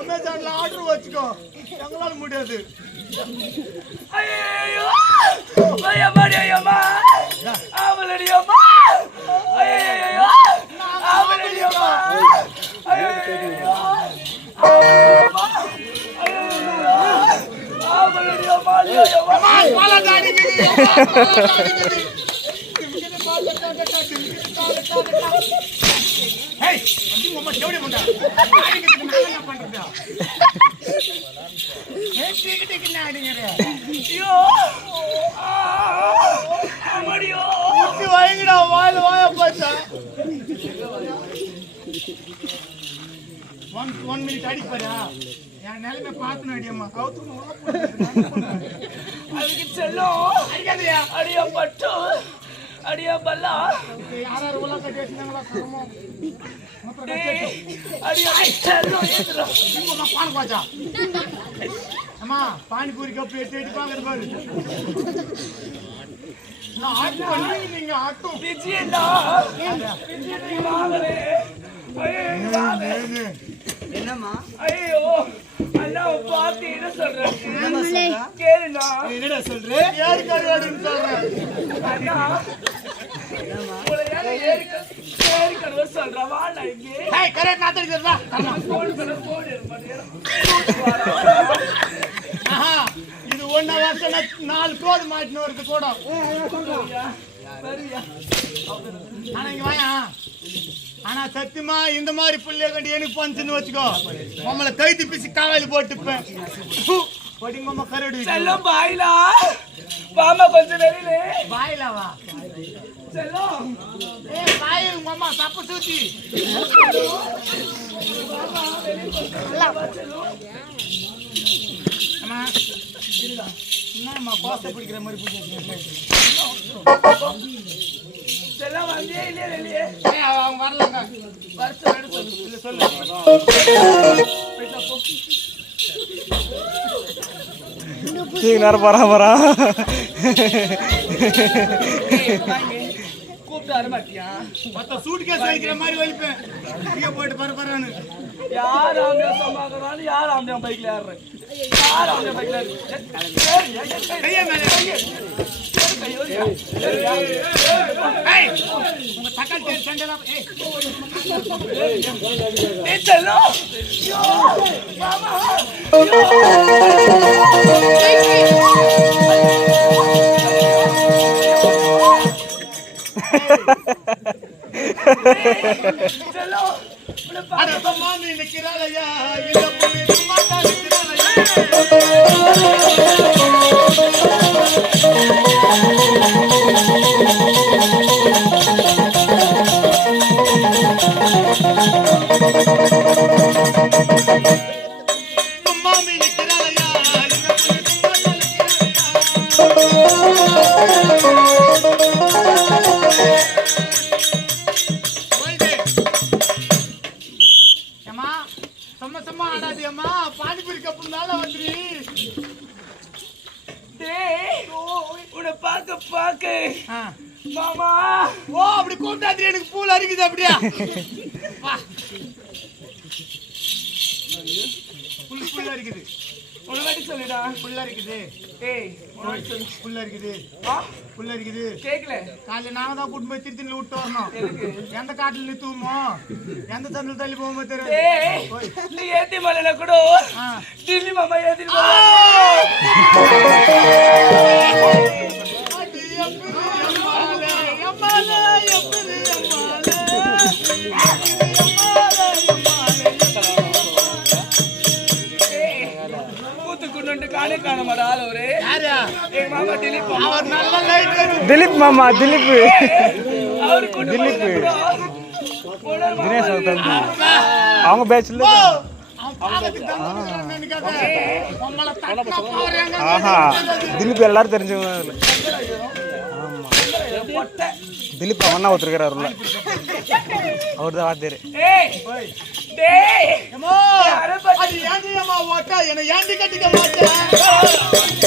அமேசான்ல ஆர்டர் வச்சுக்கோ, எங்களால முடியாது. ஐயோ ஐயம்மாடி ஐயம்மா அவளடி அம்மா ஐயோ அவளடி அம்மா ஐயோ அவளடி அம்மா ஏய் அடி மம்மா கேவடி முண்டா ஆடிக்கிட்டு நான் என்ன பண்றதா ஏய் டிக்கெட் நாடிங்கற ஐயோ அம்மாடியோ குட்டி வாங்கடா வாய பாச்சா 1 மினிட் அடி பாரா என் நிலைமை பாத்துன அடியம்மா கவுத்து உள்ள போடு அதுக்கு செல்லும் அடிக்காதயா அடியா பட்டு அடியா பல்லா யாராரு உள்ள கட்டிட்டாங்களா கர்மம் அடியா செல்லும் ஏத்துறா இம்மா பான் பாச்சா அம்மா பானிபூரி கப் எடுத்து பாக்குற பாரு நான் ஆட்டு பண்ணி நீங்க ஆட்டு பிஜிடா பிஜி வாங்கலே ஐயோ என்னம்மா ஐயோ அண்ணா பாத்து என்ன சொல்ற கேளுடா என்னடா சொல்ற யார் கருவாடுன்னு சொல்ற அண்ணா உங்களை யாரு ஏறி கருவ சொல்ற வாடா இங்கே ஏய் கரெக்ட் நாத்தடிக்கிறதா போடு ஆஹா இது 1 வருஷம் 4 கோடு மாட்டின வருது கூட சரியா ஆனா இங்க வாயா ஆனா சத்தியமா இந்த மாதிரி புள்ளைய கண்டி எனக்கு பஞ்சுன்னு வச்சுக்கோ உங்களை கைத்து பிசி காவாயில போட்டுப்பேன் படிங்க மாமா கரடி செல்லம் பாயிலா மாமா கொஞ்சம் வெளியில பாயிலாவா செல்லம் ஏய் பாயில் மாமா தப்பு சூத்தி அம்மா என்னம்மா கோசை பிடிக்கிற மாதிரி பிடிச்சிருக்கீங்க செல்லம் வந்தியே இல்லையே வெளியே அவங்க வரலங்க வருஷம் சொல்லு இல்ல சொல்லு நேரம் பரா கூப்பிட்டு வர மாட்டியா மொத்த சூட் கேஸ் வைக்கிற மாதிரி வைப்பேன் இங்கே போயிட்டு பரபரான்னு யார் ஆம்பியா சமாகறானு யார் ஆம்பியா பைக்ல ஏறுறேன் யார் ஆம்பியா பைக்ல கையை மேலே ஏய் உங்க தக்காளி சண்டெல்லாம் ஏய் செல்லம் யோ மாமா செல்லம் அட சும்மா நினைக்கிறாளையா இந்த பொண்ணு சும்மா தான் நினைக்கிறாளையா சும்மா நினைக்கிறாளையா இந்த பொண்ணு சும்மா தான் சும்மா ஆடாது அம்மா பானிபூரி கப்பு மேல வந்துரு டேய் உன்னை பார்க்க மாமா ஓ அப்படி கூப்பிட்டாது எனக்கு பூல் அரிக்குது அப்படியா வா புல் அரிக்குது உன்னை வாட்டி சொல்லுடா புல் அரிக்குது ஏய் உன்னை வாட்டி சொல்லு புல் அரிக்குது ஆ புல் அரிக்குது கேக்கல காலையில் நாம தான் கூட்டு போய் திருத்தில விட்டு வரணும் எந்த காட்டில் நிறுத்துவோமோ எந்த சந்தில் தள்ளி போகுமோ தெரியாது ஏய் நீ ஏத்தி மலையில கூட டில்லி மாமா ஏத்தி காணே காண மாட்டாள் அவரு எங்க மாமா திலீப் அவர் நல்ல லைட் திலீப் மாமா திலீப் அவரு கூட்டு திலீப் தினேஷ் அவங்க பேச்சுல ஆஹா திலீப் எல்லாரும் தெரிஞ்சவங்க திலீப் அவனா ஒருத்தருக்கிறார் அவர் தான் வாத்தியாரு என்ன ஏண்டி கட்டிக்க மாட்டேன்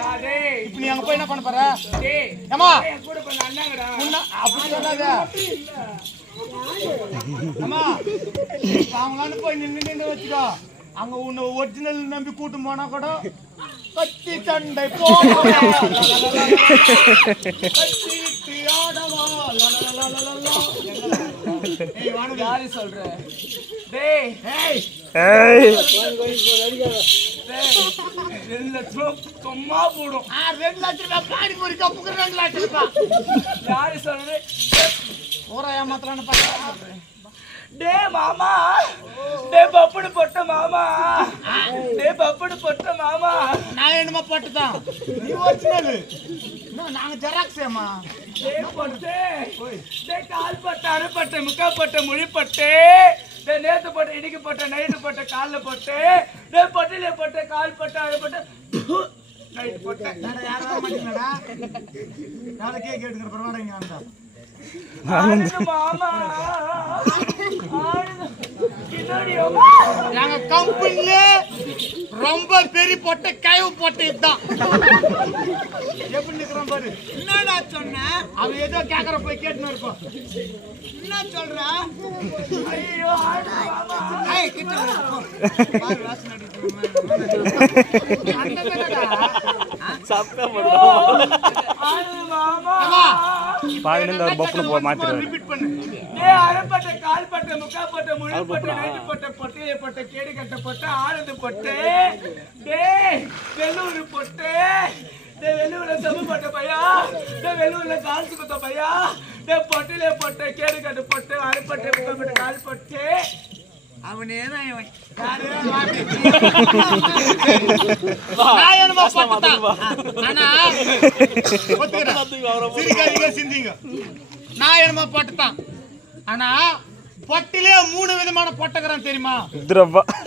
யாரே இப்ப நீ அங்க போய் என்ன பண்ண போற? டேய் ஏமா என் கூட பண்ண அண்ணாங்கடா அப்படி சொல்லாத. அம்மா அவங்களான்னு போய் நின்று வச்சுக்கோ. அங்க உன்னை ஒரிஜினல் நம்பி கூட்டு போனா கூட கத்தி சண்டை கத்திட்டு ஆடவா. யாரு சொல்ற? டேய் ஏய் ஏய் 2 லட்சம் சும்மா போடும். 2 லட்சம் ரூபாய் பாடி போய் கப்புக்கு 2 லட்சம் ரூபாய். யாரு சொல்றது? ஊரா ஏமாத்துறான்னு பார்த்தா. டேய் மாமா, டேய் பப்புடு பொட்ட மாமா, டேய் பப்புடு பொட்ட மாமா. நான் என்னமா போட்டுதான் நீ ஒரிஜினல் நாங்க ஜெராக்ஸ் ஏமா. டேய் பொட்டே, டேய் கால் பட்ட அரைப்பட்ட முக்கா பட்ட முழி பட்டு, டேய் நேத்து போட்ட இடிக்கு போட்ட நைட்டு போட்ட கால்ல போட்டு, டேய் பொட்டில போட்ட கால் பட்ட அரைப்பட்ட நைட்டு போட்ட. யாரா மாட்டீங்கடா யார கேக் எடுக்கிற பரவாயில்ல இங்க வந்தா. ஆடுது மாமா, ஆடுது. கிதோடியோ நாங்க கம்பெனில ரொம்ப பெரிய பொட்டை கைவு பொட்டை இதுதான். எப்படி நிக்கிறோம் பாரு. என்னடா சொன்ன? அவன் ஏதோ கேக்குற போய் கேட்டுன்னு இருப்போம். என்ன சொல்ற? ஐயோ ஆடுது மாமா. ஏய் கிட்ட வா. பாரு வாசனை அடிக்குது. அந்த என்னடா ஆடுது மாமா. பாதிலேருந்து அவர் பப்புனு மாத்திடுவாரு. ரிப்பீட் பண்ணு. டேய் அரைப்பட்ட கால் பட்ட முக்கா பட்ட முழி பட்ட நைட்டு பட்ட பொட்டிலே பட்ட கேடு கட்ட பட்ட ஆனது பொட்டு, டேய் வெள்ளூர் பொட்டு, டேய் வெள்ளூர்ல செம்பு பட்ட பையா, டேய் வெள்ளூர்ல காசு பட்ட பையா, டேய் பொட்டிலே பட்ட கேடு கட்ட பொட்டு அரைப்பட்ட முக்கா பட்ட கால் பட்டு. அவனே தான் இவன். நான் என்னமோ போட்டுதான். ஆனா ஒத்துக்கிறேன். சிரிக்காதீங்க சிந்திங்க. நான் என்னமோ போட்டுதான். ஆனா பொட்டிலே 3 விதமான பொட்டக்கறான் தெரியுமா? இதுரப்பா